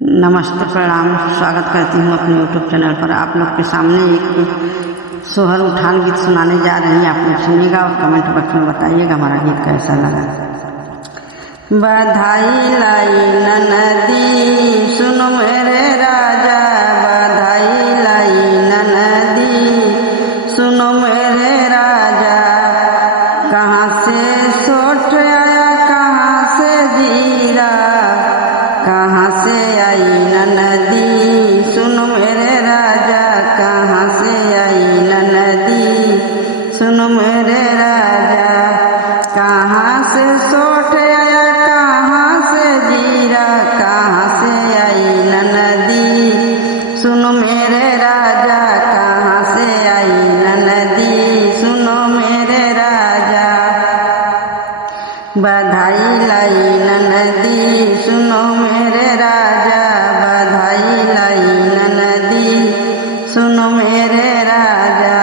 नमस्ते, प्रणाम। स्वागत करती हूँ अपने यूट्यूब चैनल पर। आप लोग के सामने एक सोहर उठान गीत सुनाने जा रही हैं। आप लोग सुनिएगा और कमेंट बॉक्स में बताइएगा हमारा गीत कैसा लगा। बधाई लाई ननदी सुनो मेरे राजा, बधाई लाई ननदी सुनो मेरे राजा। कहाँ से सोठ आया कहाँ से जीरा, कहाँ से आई ननदी सुनो मेरे राजा, कहाँ से आई ननदी सुनो मेरे राजा। कहाँ से सोठ आया कहाँ से जीरा, कहाँ से आई ननदी सुनो मेरे राजा, कहाँ से आई ननदी सुनो मेरे राजा। बधाई लाई ननदी सुनो मेरे राजा, बधाई लाई ननदी सुनो मेरे राजा।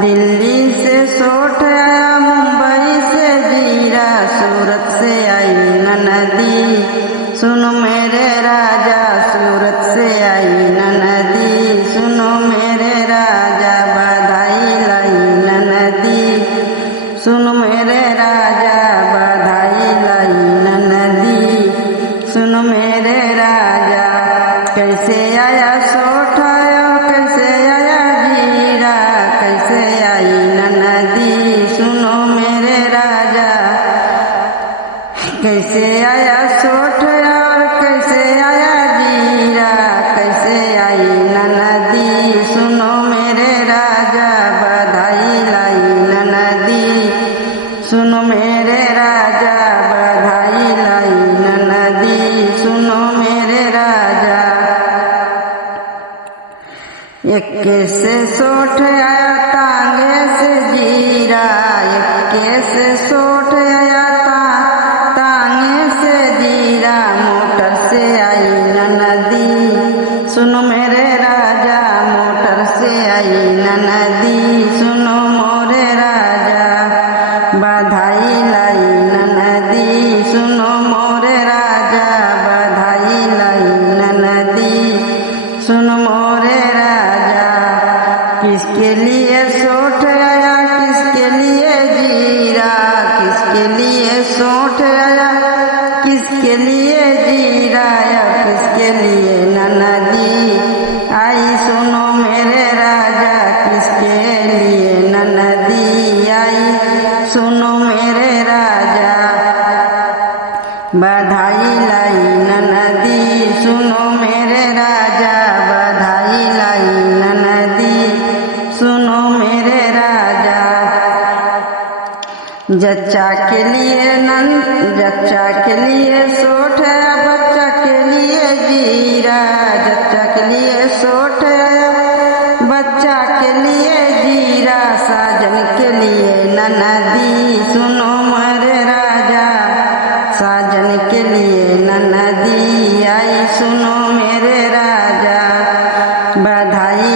दिल्ली से सोठ आया मुंबई से जीरा, सूरत से आई ननदी सुनो मेरे राजा, सूरत से आई ननदी सुनो मेरे राजा। बधाई लाई ननदी सुनो मेरे राजा, बधाई लाई ननदी सुनो मेरे राजा। कैसे आया सोठ आया कैसे आया जीरा, कैसे आई ननदी सुनो मेरे राजा। कैसे आया सोठ और कैसे आया जीरा, कैसे आई ननदी सुनो मेरे राजा। बधाई लाई ननदी सुनो मेरे राजा, बधाई लाई ननदी सुनो मेरे राजा। इक्के से सोठ आया तांगे से जीरा, इक्के से सोठ आया तांगे से जीरा। मोटर से आई ननदी सुनो मेरे राजा, मोटर से आई ननदी सुनो मोरे राजा। बधाई लाई ननदी सुनो मोरे राजा, बधाई लाई ननदी सुनो मोरे राजा। किसके लिए सोठ आया किसके लिए जीरा, किसके लिए सोठ आया किसके लिए जीरा, किसके लिए ननदी आई सुनो मेरे राजा, किसके लिए ननदी आई सुनो मेरे राजा। बधाई लाई ननदी सुनो मेरे राजा, बधाई लाई ननदी सुनो मेरे राजा। जच्चा के लिए जच्चा के लिए सोठ आया, बच्चा के लिए जीरा, जच्चा के लिए सोठ आया बच्चा के लिए जीरा। साजन के लिए ननदी सुनो मेरे राजा, साजन के लिए ननदी आई सुनो मेरे राजा। बधाई